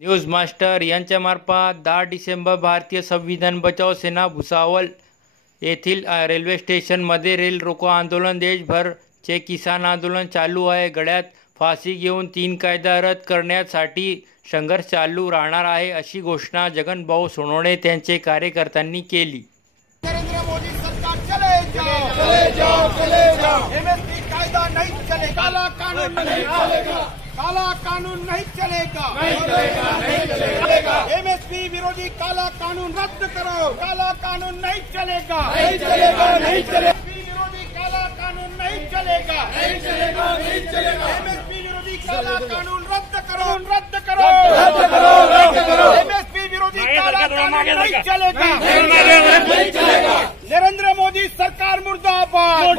News master यांच्यामार्फत 10 डिसेंबर भारतीय संविधान बचाव सेना भुसावळ येथील रेल्वे स्टेशनमध्ये रेल रोको आंदोलन देशभरचे किसान आंदोलन चालू आहे। गळ्यात फाशी घेऊन 3 कायदा रद्द करण्यासाठी संघर्ष चालू राहणार आहे, अशी घोषणा जगनभाऊ सोनवणे त्यांचे कार्यकर्त्यांनी केली। नरेंद्र मोदी सरकार चले जाओ। एमएसपी कायदा नहीं चलेगा, काला कानून नहीं चलेगा, काला कानून नहीं चलेगा। एमएसपी विरोधी काला कानून रद्द करो, काला कानून नहीं चलेगा। एमएसपी विरोधी काला कानून नहीं चलेगा। एमएसपी विरोधी काला कानून रद्द करो। एमएसपी विरोधी काला कानून नहीं चलेगा। नरेंद्र मोदी सरकार मुर्दाबाद।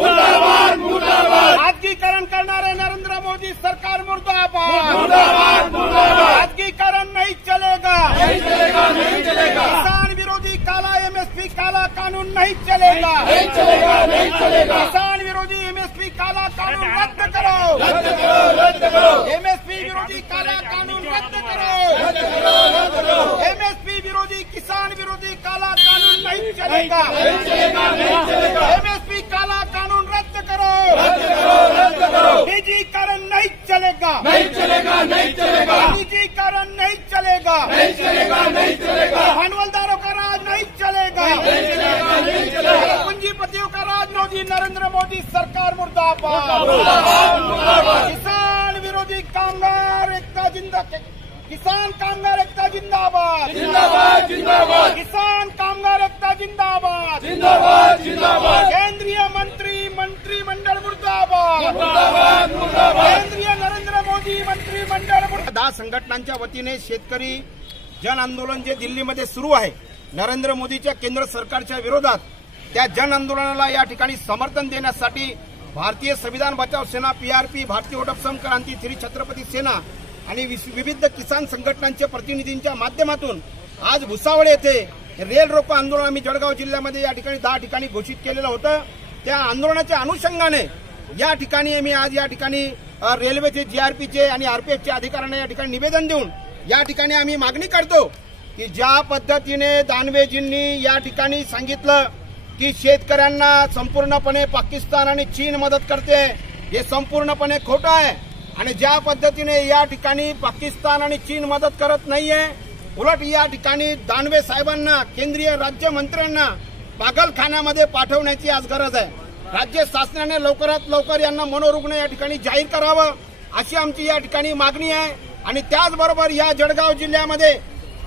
खाजगीकरण करणारे नरेंद्र मोदी सरकार मुर्दाबाद। खाजगीकरण नहीं चलेगा। किसान विरोधी काला एमएसपी काला कानून नहीं चलेगा। किसान विरोधी एमएसपी काला कानून रद्द करो। एमएसपी विरोधी काला कानून रद्द करो। एमएसपी विरोधी किसान विरोधी काला कानून नहीं चलेगा। एमएसपी काला कानून रद्द करो। निजीकरण नहीं चलेगा। निजीकरण नहीं चलेगा। भांडवलदारों का राज नहीं चलेगा। पूंजीपतियों का राज मोदी नरेंद्र मोदी सरकार मुर्दाबाद। किसान विरोधी कामगार एकता जिंदाबाद। किसान कामगार एकता जिंदाबाद। किसान कामगार एकता जिंदाबाद। केंद्रीय मंत्रिमंडळ मुर्दाबाद। केंद्रीय नरेंद्र मोदी मंत्रिमंडळ मुर्दाबाद। 10 संघटनांच्या वतीने शेतकरी जन आंदोलन जे दिल्लीमध्ये सुरू आहे नरेंद्र मोदीच्या केंद्र सरकारच्या विरोधात, त्या जन आंदोलनाला या ठिकाणी समर्थन देण्यासाठी भारतीय संविधान बचाव सेना पीआरपी, भारतीय ओडपसम क्रांती, श्री छत्रपती सेना आणि विविध किसान संघटनांच्या प्रतिनिधींच्या माध्यमातून आज भुसावळ येथे रेल रोको आंदोलन आम्ही जळगाव जिल्ह्यामध्ये या ठिकाणी 10 ठिकाणी घोषित केलेलं होतं। त्या आंदोलनाच्या अनुषंगाने या ठिकाणी आम्ही आज या ठिकाणी रेल्वेचे, जीआरपीचे आणि आरपीएफच्या अधिकाऱ्यांना या ठिकाणी निवेदन देऊन या ठिकाणी आम्ही मागणी करतो की ज्या पद्धतीने दानवेजींनी या ठिकाणी सांगितलं की शेतकऱ्यांना संपूर्णपणे पाकिस्तान आणि चीन मदत करते, हे संपूर्णपणे खोटं आहे। आणि ज्या पद्धतीने या ठिकाणी पाकिस्तान आणि चीन मदत करत नाहीये, उलट या ठिकाणी दानवे साहेबांना, केंद्रीय राज्यमंत्र्यांना पागलखान्यामध्ये पाठवण्याची आज गरज आहे। राज्य शासनाने लवकरात लवकर यांना मनोरुग्ण या ठिकाणी जाहीर करावं, अशी आमची या ठिकाणी मागणी आहे। आणि त्याचबरोबर या जळगाव जिल्ह्यामध्ये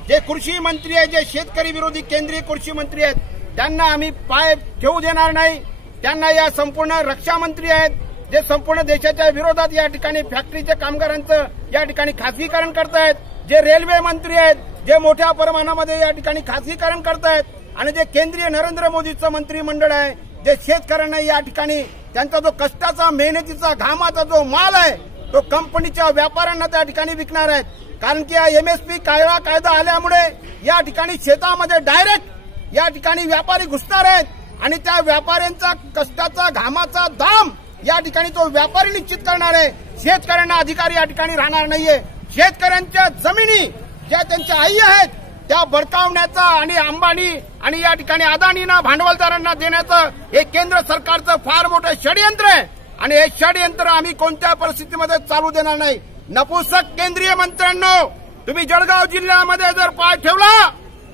जे कृषी मंत्री आहेत, जे शेतकरी विरोधी केंद्रीय कृषी मंत्री आहेत, त्यांना आम्ही पाय ठेवू देणार नाही। त्यांना या संपूर्ण रक्षा मंत्री आहेत जे संपूर्ण देशाच्या विरोधात या ठिकाणी फॅक्टरीच्या कामगारांचं या ठिकाणी खासगीकरण करतायत, जे रेल्वे मंत्री आहेत जे मोठ्या प्रमाणामध्ये या ठिकाणी खासगीकरण करतायत, आणि जे केंद्रीय नरेंद्र मोदीचं मंत्रिमंडळ आहे जे शेतकऱ्यांना या ठिकाणी त्यांचा जो कष्टाचा, मेहनतीचा, घामाचा जो माल आहे तो कंपनीच्या व्यापाऱ्यांना त्या ठिकाणी विकणार आहेत। कारण की या एमएसपी कायदा आल्यामुळे या ठिकाणी शेतामध्ये डायरेक्ट या ठिकाणी व्यापारी घुसणार आहेत आणि त्या व्यापाऱ्यांचा कष्टाचा, घामाचा दाम या ठिकाणी तो व्यापारी निश्चित करणार आहे। शेतकऱ्यांना अधिकार या ठिकाणी राहणार नाहीये। शेतकऱ्यांच्या जमिनी ज्या त्यांच्या आई आहेत त्या बळकावण्याचा आणि अंबानी आणि या ठिकाणी अदानींना, भांडवलदारांना देण्याचं हे केंद्र सरकारचं फार मोठं षडयंत्र आहे आणि हे षडयंत्र आम्ही कोणत्या परिस्थितीमध्ये चालू देणार नाही। नपुसक केंद्रीय मंत्र्यांनो, तुम्ही जळगाव जिल्ह्यामध्ये जर पाय ठेवला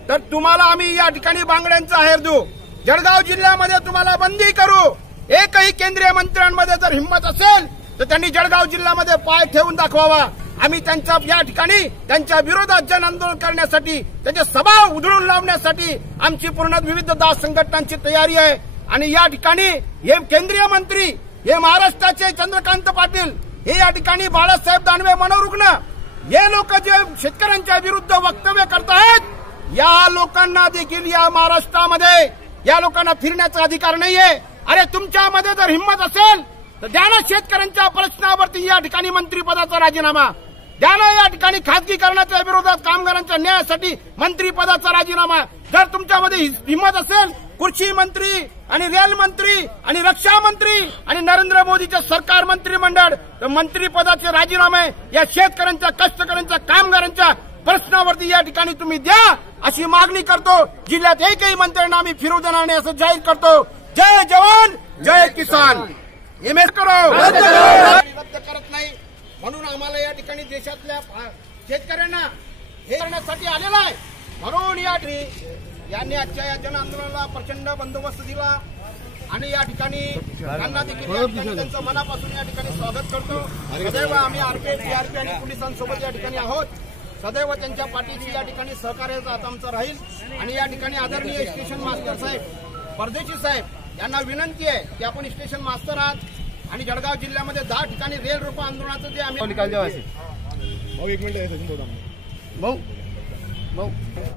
तर तुम्हाला आम्ही या ठिकाणी बांगड्यांचा आहेर देऊ। जळगाव जिल्ह्यामध्ये तुम्हाला बंदी करू। एकही केंद्रीय मंत्र्यांमध्ये जर हिंमत असेल तर त्यांनी जळगाव जिल्ह्यामध्ये पाय ठेवून दाखवावा। आम्ही त्यांच्या या ठिकाणी त्यांच्या विरोधात जन आंदोलन करण्यासाठी, त्यांचे सभा उधळून लावण्यासाठी आमची पूर्ण विविध 10 संघटनांची तयारी आहे। आणि या ठिकाणी हे केंद्रीय मंत्री, हे महाराष्ट्राचे चंद्रकांत पाटील, हे या ठिकाणी बाळासाहेब दानवे मनोरुग्ण, हे लोक जे शेतकऱ्यांच्या विरुद्ध वक्तव्य करतायत, या लोकांना देखील या महाराष्ट्रामध्ये या लोकांना फिरण्याचा अधिकार नाहीये। अरे तुमच्यामध्ये जर हिंमत असेल तर द्या ना शेतकऱ्यांच्या प्रश्नावरती या ठिकाणी मंत्रिपदाचा राजीनामा द्या ना। या ठिकाणी खासगीकरणाच्या विरोधात कामगारांच्या न्यायासाठी मंत्रिपदाचा राजीनामा जर तुमच्यामध्ये हिंमत असेल, कृषी मंत्री आणि रेल मंत्री आणि रक्षा मंत्री आणि नरेंद्र मोदीचे सरकार मंत्रिमंडळ मंत्रिपदाचे राजीनामे या शेतकऱ्यांच्या, कष्टकऱ्यांच्या, कामगारांच्या प्रश्नावरती या ठिकाणी तुम्ही द्या अशी मागणी करतो। जिल्ह्यात एकही मंत्र्यांना आम्ही फिरू देणार नाही असं जाहीर करतो। जय जवान जय किसान। एमएस करो रद्द करत नाही म्हणून आम्हाला या ठिकाणी देशातल्या शेतकऱ्यांना हे करण्यासाठी आलेला आहे। म्हणून यांनी आजच्या या जन आंदोलनाला प्रचंड बंदोबस्त दिला आणि या ठिकाणी त्यांना देखील या ठिकाणी त्यांचं मनापासून या ठिकाणी स्वागत करतो। सदैव आम्ही आरपीएफ सीआरपी आणि पोलिसांसोबत या ठिकाणी आहोत। सदैव त्यांच्या पाठीशी या ठिकाणी सहकार्याचा हात आमचा राहील। आणि या ठिकाणी आदरणीय स्टेशन मास्टर साहेब परदेशी साहेब यांना विनंती आहे की आपण स्टेशन मास्टर आहात आणि जळगाव जिल्ह्यामध्ये 10 ठिकाणी रेल रोको आंदोलनाचं जे आम्ही भाऊ एक मिनिट आहे भाऊ